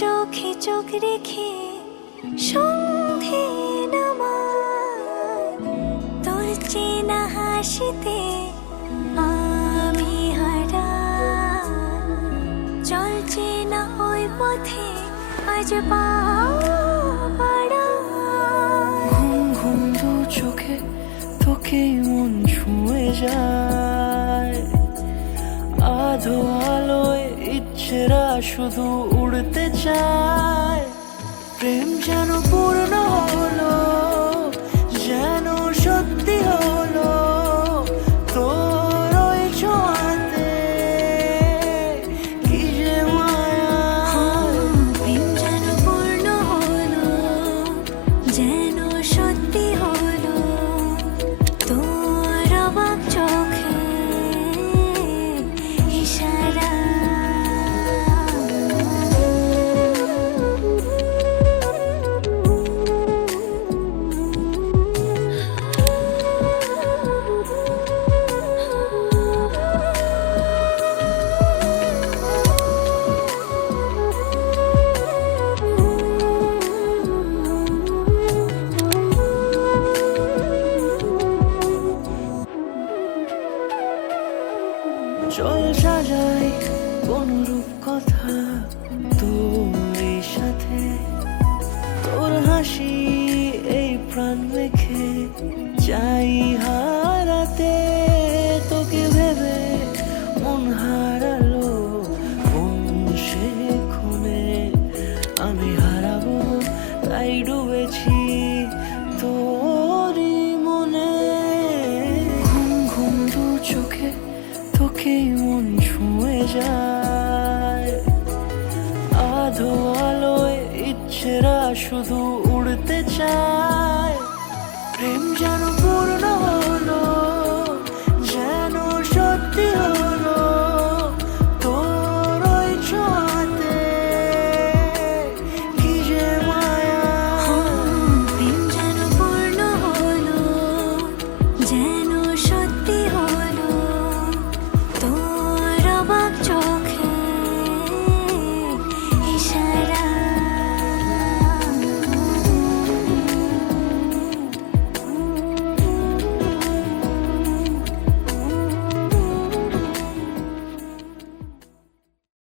চোখে চোখ রেখে সন্ধে নামায়, তোর চেনা হাসিতে আমি হারাই। চল চেনা ওই পথে আজ পা বাড়াই। ঘুম ঘুম দু চোখে তোকেই মন ছুঁয়ে যায়, আধো আলোয় ইচ্ছেরা শুধু উড়তে চায়। প্রেম যেন পূর্ণ হলো, যেন সত্যি হলো তোর ওই ছোঁয়াতে, কি যে মায়া। প্রেম যেন পূর্ণ হলো, যেন সত্যি হলো তোর অবাক চোখে ইশারা। চল সাজাই কোন রূপ কথা তোর সাথে, তোর হাসি এই প্রাণ রেখে চাই হারাতে। তোকে ভেবে মন হারালো কোন সে ক্ষণে, আমি হারাবো তাই ডুবেছি তোরই মনে। ঘুম ঘুম দু চোখে তোকেই মন ছুঁয়ে যায়, আধো আলোয় ইচ্ছেরা শুধু